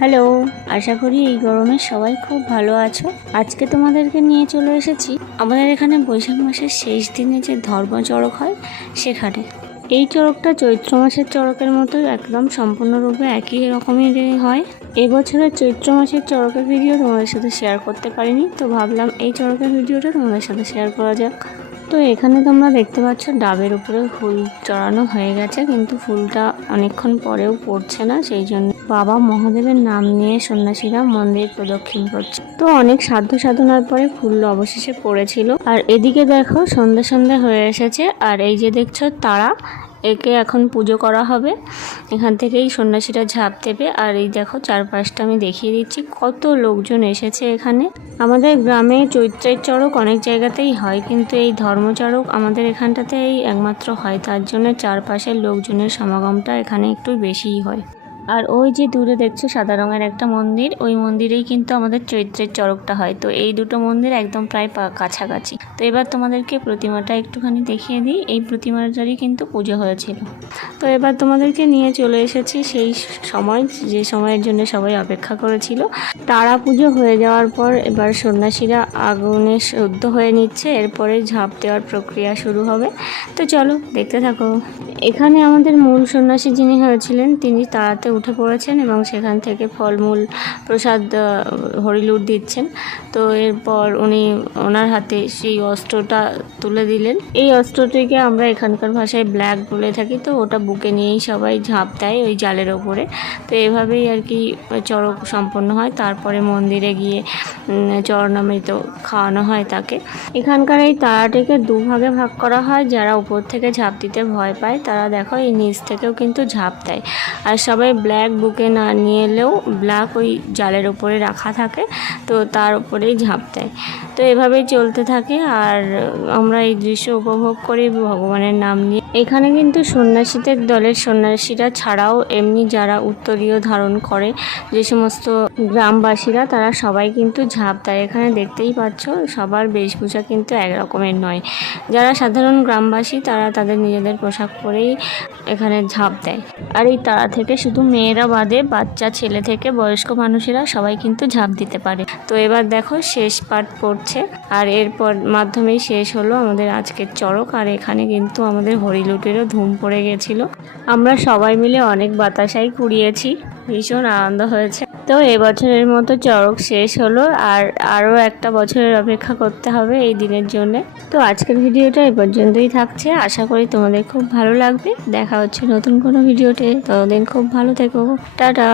Hello, আশা করি এই গরমে সবাই খুব ভালো আছো। আজকে তোমাদেরকে নিয়ে চলে এসেছি আমাদের এখানে বৈশাখ মাসের শেষ দিনে যে ধর্ম চড়ক হয় সেখানে। এই চড়কটা চৈত্র মাসের চড়কের মতো একদম সম্পূর্ণরূপে একই রকমেরই হয়। এবছরের চৈত্র মাসের চড়কের ভিডিও তোমাদের সাথে শেয়ার করতে পারিনি, তো ভাবলাম এই চড়কের ভিডিওটা তোমাদের সাথে শেয়ার করা যাক। তো এখানে তোমরা দেখতে পাচ্ছ ডাবের উপরে ফুল চড়ানো হয়ে গেছে, কিন্তু ফুলটা অনেকক্ষণ পরেও পড়ছে না, সেই জন্য বাবা মহাদেবের নাম নিয়ে সন্ন্যাসীরা মন্দির প্রদক্ষিণ করছে। তো অনেক সাধ্য সাধনার পরে ফুল অবশেষে পড়েছিল। আর এদিকে দেখো সন্ধ্যা সন্ধ্যা হয়ে এসেছে, আর এই যে দেখছো তারা, একে এখন পুজো করা হবে। এখান থেকেই সন্ন্যাসীরা ঝাঁপ দেবে। আর এই দেখো চারপাশটা আমি দেখিয়ে দিচ্ছি, কত লোকজন এসেছে এখানে। আমাদের গ্রামে চৈত্রের চড়ক অনেক জায়গাতেই হয়, কিন্তু এই ধর্মচড়ক আমাদের এখানটাতেই একমাত্র হয়, তার জন্য চারপাশের লোকজনের সমাগমটা এখানে একটু বেশিই হয়। আর ওই যে দূরে দেখছো সাদা রঙের একটা মন্দির, ওই মন্দিরেই কিন্তু আমাদের চৈত্রের চড়কটা হয়। তো এই দুটো মন্দির একদম প্রায় কাছাকাছি। তো এবার তোমাদেরকে প্রতিমাটা একটুখানি দেখিয়ে দিই। এই প্রতিমাটারই কিন্তু পুজো হয়েছিল। তো এবার তোমাদেরকে নিয়ে চলে এসেছি সেই সময়, যে সময়ের জন্য সবাই অপেক্ষা করেছিল। তারা পুজো হয়ে যাওয়ার পর এবার সন্ন্যাসীরা আগুনে শুদ্ধ হয়ে নিচ্ছে, এরপরে ঝাঁপ দেওয়ার প্রক্রিয়া শুরু হবে। তো চলো দেখতে থাকো। এখানে আমাদের মূল সন্ন্যাসী যিনি হয়েছিলেন তিনি তাড়াতে উঠে পড়েছেন এবং সেখান থেকে ফলমূল প্রসাদ হরিলুট দিচ্ছেন। তো এরপর উনি ওনার হাতে সেই অস্ত্রটা তুলে দিলেন। এই অস্ত্রটিকে আমরা এখানকার ভাষায় ব্ল্যাক বলে থাকি। তো ওটা বুকে নিয়েই সবাই ঝাঁপ দেয় ওই জালের ওপরে। তো এভাবেই আর কি চড়ক সম্পন্ন হয়। তারপরে মন্দিরে গিয়ে চরণামৃত খাওয়ানো হয় তাকে। এখানকার এই তারাটিকে দুভাগে ভাগ করা হয়। যারা উপর থেকে ঝাঁপ দিতে ভয় পায় তারা দেখো এই নিচ থেকেও কিন্তু ঝাঁপ দেয়। আর সবাই ব্ল্যাক বুকে না নিয়ে এলেও ব্ল্যাক ওই জালের উপরে রাখা থাকে, তো তার উপরেই ঝাঁপ দেয়। তো এভাবেই চলতে থাকে আর আমরা এই দৃশ্য উপভোগ করি ভগবানের নাম নিয়ে। এখানে কিন্তু সন্ন্যাসীদের দলের সন্ন্যাসীরা ছাড়াও এমনি যারা উত্তরীয় ধারণ করে যে সমস্ত গ্রামবাসীরা, তারা সবাই কিন্তু ঝাঁপ দেয়। এখানে দেখতেই পাচ্ছ সবার বেশভূষা কিন্তু একরকমের নয়। যারা সাধারণ গ্রামবাসী তারা তাদের নিজেদের পোশাক পরেই এখানে ঝাঁপ দেয়। আর এই তারা থেকে শুধু মেয়েরা বাদে বাচ্চা ছেলে থেকে বয়স্ক মানুষেরা সবাই কিন্তু ঝাঁপ দিতে পারে। তো এবার দেখো শেষ পাঠ পড়ছে, আর এরপর মাধ্যমেই শেষ হলো আমাদের আজকের চড়ক। আর এখানে কিন্তু আমাদের হরিলুটেরও ধুম পড়ে গেছিলো। আমরা সবাই মিলে অনেক বাতাসাই কুড়িয়েছি, ভীষণ আনন্দ হয়েছে। তো এবছরের মতো চড়ক শেষ হলো, আর আরও একটা বছরের অপেক্ষা করতে হবে এই দিনের জন্য। তো আজকের ভিডিওটা এই পর্যন্তই থাকছে। আশা করি তোমাদের খুব ভালো লাগবে। দেখা হচ্ছে নতুন কোনো ভিডিওতে, ততদিন খুব ভালো থেকো। টাটা।